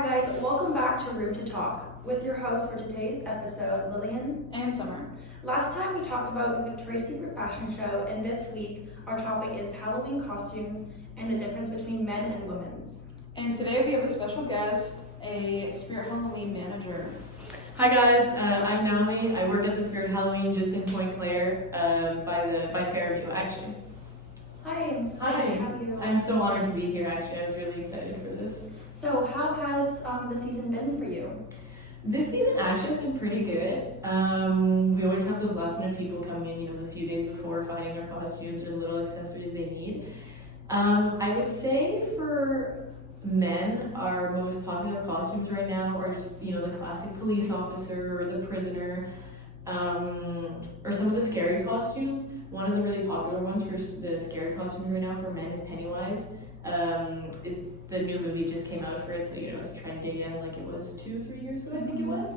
Hi guys, welcome back to Room to Talk with your hosts for today's episode, Lillian and Summer. Last time we talked about the Victoria's Secret fashion show, and this week our topic is Halloween costumes and the difference between men and women's. And today we have a special guest, a Spirit Halloween manager. Hi guys, I'm Naomi. I work at the Spirit Halloween just in Point Claire by Fairview actually. Hi. Hi. Nice to have you. I'm so honored to be here actually. I was really excited for this. So how has the season been for you? This season actually has been pretty good. We always have those last minute people come in, the few days before finding their costumes or the little accessories they need. I would say for men, our most popular costumes right now are just, the classic police officer or the prisoner, or some of the scary costumes. One of the really popular ones for the scary costumes right now for men is Pennywise. The new movie just came out for it, so it's trending again like it was 2-3 years ago, I think it was.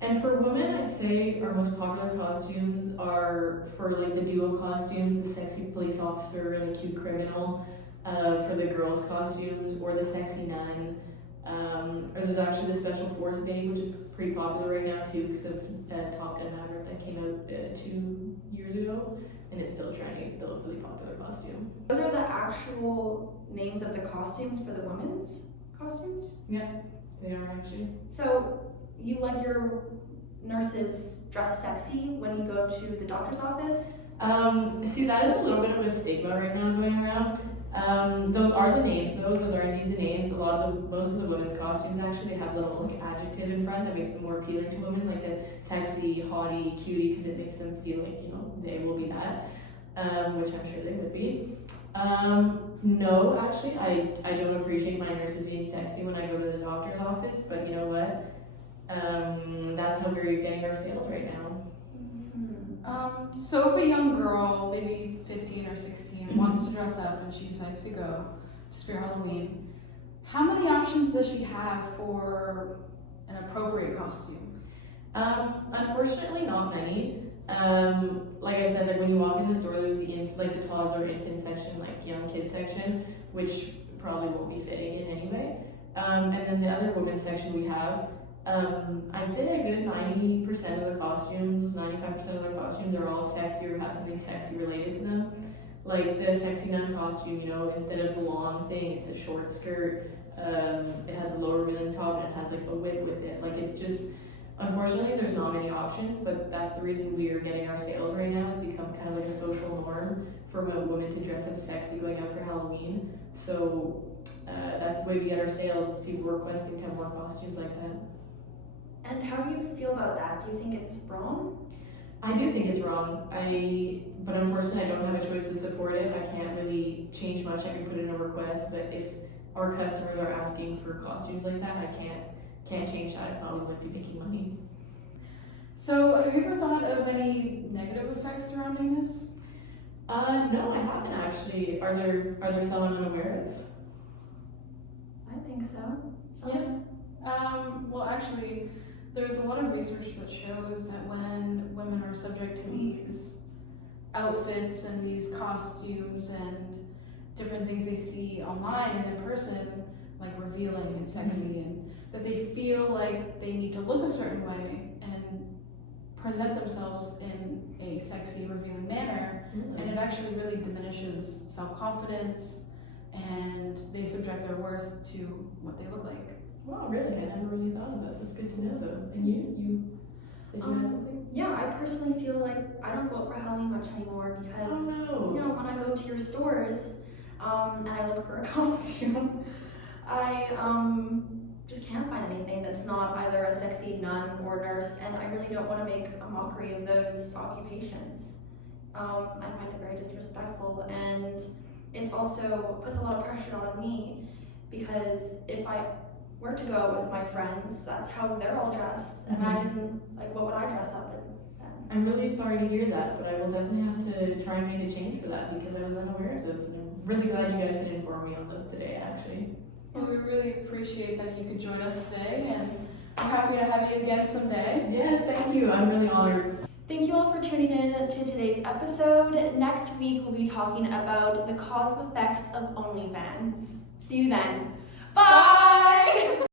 And for women, I'd say our most popular costumes are for like the duo costumes, the sexy police officer and the cute criminal, for the girls' costumes, or the sexy nun. Or there's actually the Special Force babe, which is pretty popular right now too, because of Top Gun Maverick that came out 2 years ago, and it's still trending. It's still a really popular costume. Those are the actual names of the costumes for the women's costumes? Yeah, they are actually. So you like your nurses dress sexy when you go to the doctor's office? See, that is a little bit of a stigma right now going around. Those are the names, those are indeed the names. Most of the women's costumes actually have a little like adjective in front that makes them more appealing to women, like the sexy, haughty, cutie, because it makes them feel like, they will be that, which I'm sure they would be. No, actually, I don't appreciate my nurses being sexy when I go to the doctor's office, but you know what? That's how we're getting our sales right now. So if a young girl, maybe 15 or 16, wants to dress up and she decides to go to Spirit Halloween, how many options does she have for an appropriate costume? Unfortunately, not many. Like I said, like when you walk in the store, there's the toddler infant section, like young kid section, which probably won't be fitting in anyway. And then the other women's section we have, I'd say a good 90% of the costumes, 95% of the costumes are all sexy or have something sexy related to them. Like the sexy nun costume, instead of the long thing, it's a short skirt. It has a lower revealing top and it has like a whip with it. Like it's just, unfortunately, there's not many options, but that's the reason we are getting our sales right now. It's become kind of like a social norm for women to dress up sexy going out for Halloween. So that's the way we get our sales, is people requesting to have more costumes like that. And how do you feel about that? Do you think it's wrong? I do think it's wrong. But unfortunately I don't have a choice to support it. I can't really change much. I can put in a request, but if our customers are asking for costumes like that, I can't change that. If not, we wouldn't be making money. So have you ever thought of any negative effects surrounding this? No, I haven't actually. Are there some I'm unaware of? I think so. Well, actually, there's a lot of research that shows that when women are subject to these outfits and these costumes and different things they see online and in person, like revealing and sexy, and that they feel like they need to look a certain way and present themselves in a sexy, revealing manner, and it actually really diminishes self-confidence, and they subject their worth to what they look like. Wow, really? I never really thought of that. That's good to know, though. And you said you had something? Yeah, I personally feel like I don't go out for Halloween much anymore because, Oh, no. when I go to your stores and I look for a costume, I just can't find anything that's not either a sexy nun or nurse, and I really don't want to make a mockery of those occupations. I find it very disrespectful, and it's also puts a lot of pressure on me, because if I were to go with my friends, that's how they're all dressed. Imagine, what would I dress up in then? I'm really sorry to hear that, but I will definitely have to try and make a change for that, because I was unaware of those, and I'm really glad you guys could inform me on those today, actually. Well, we really appreciate that you could join us today, and we're happy to have you again someday. Yes, thank you. I'm really honored. Thank you all for tuning in to today's episode. Next week, we'll be talking about the cause and effects of OnlyFans. See you then. Bye!